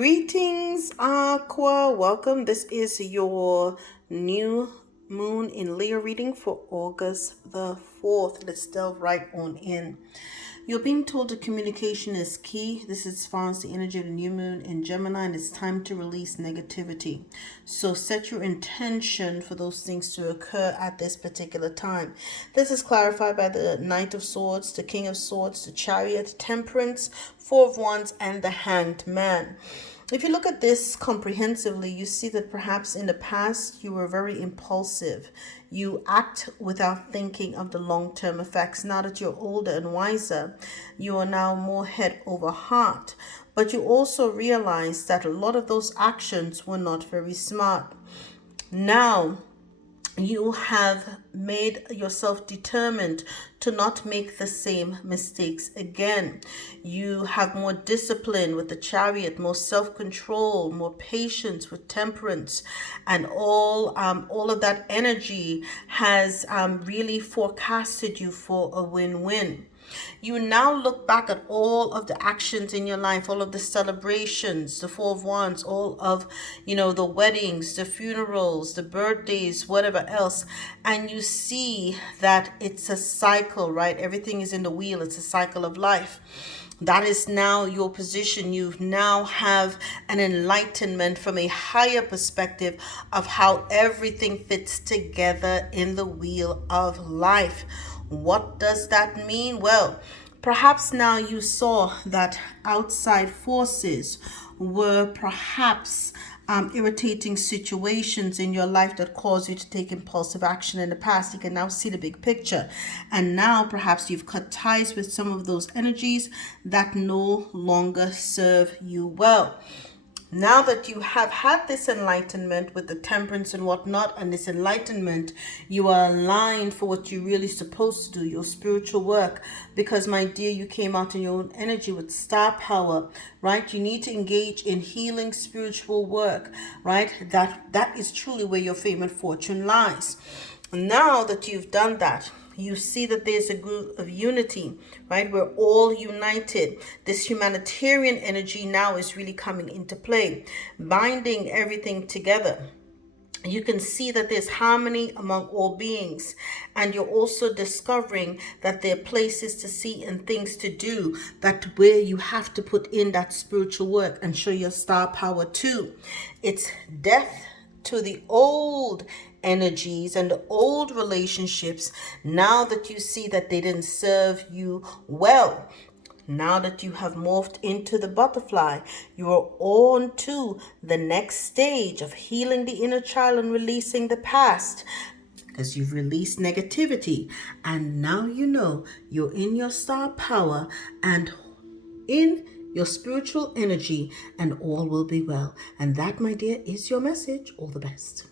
Greetings, Aqua. Welcome. This is your new moon in Leo reading for August the 4th. Let's delve right on in. You're being told that communication is key. This is as far as the energy of the new moon in Gemini, and it's time to release negativity. So set your intention for those things to occur at this particular time. This is clarified by the Knight of Swords, the King of Swords, the Chariot, Temperance, Four of Wands, and the Hanged Man. If you look at this comprehensively, you see that perhaps in the past you were very impulsive. You act without thinking of the long-term effects. Now that you're older and wiser, you are now more head over heart. But you also realize that a lot of those actions were not very smart. Now, you have made yourself determined to not make the same mistakes again. You have more discipline with the Chariot, more self-control, more patience with Temperance, and all of that energy has really forecasted you for a win-win. You now look back at all of the actions in your life, all of the celebrations, the Four of Wands, all of, the weddings, the funerals, the birthdays, whatever else. And you see that it's a cycle, right? Everything is in the wheel. It's a cycle of life. That is now your position. You now have an enlightenment from a higher perspective of how everything fits together in the wheel of life. What does that mean? Well, perhaps now you saw that outside forces were perhaps irritating situations in your life that caused you to take impulsive action in the past. You can now see the big picture. And now perhaps you've cut ties with some of those energies that no longer serve you well. Now that you have had this enlightenment with the Temperance and whatnot, and this enlightenment, you are aligned for what you're really supposed to do, your spiritual work. Because, my dear, you came out in your own energy with star power, right? You need to engage in healing spiritual work, right? That is truly where your fame and fortune lies. Now that you've done that, you see that there's a group of unity, right? We're all united. This humanitarian energy now is really coming into play, binding everything together. You can see that there's harmony among all beings, and you're also discovering that there are places to see and things to do, that where you have to put in that spiritual work and show your star power too. It's death to the old energies and the old relationships, now that you see that they didn't serve you well. Now that you have morphed into the butterfly, you are on to the next stage of healing the inner child and releasing the past, because you've released negativity, and now you know you're in your star power and in your spiritual energy, and all will be well. And that, my dear, is your message. All the best.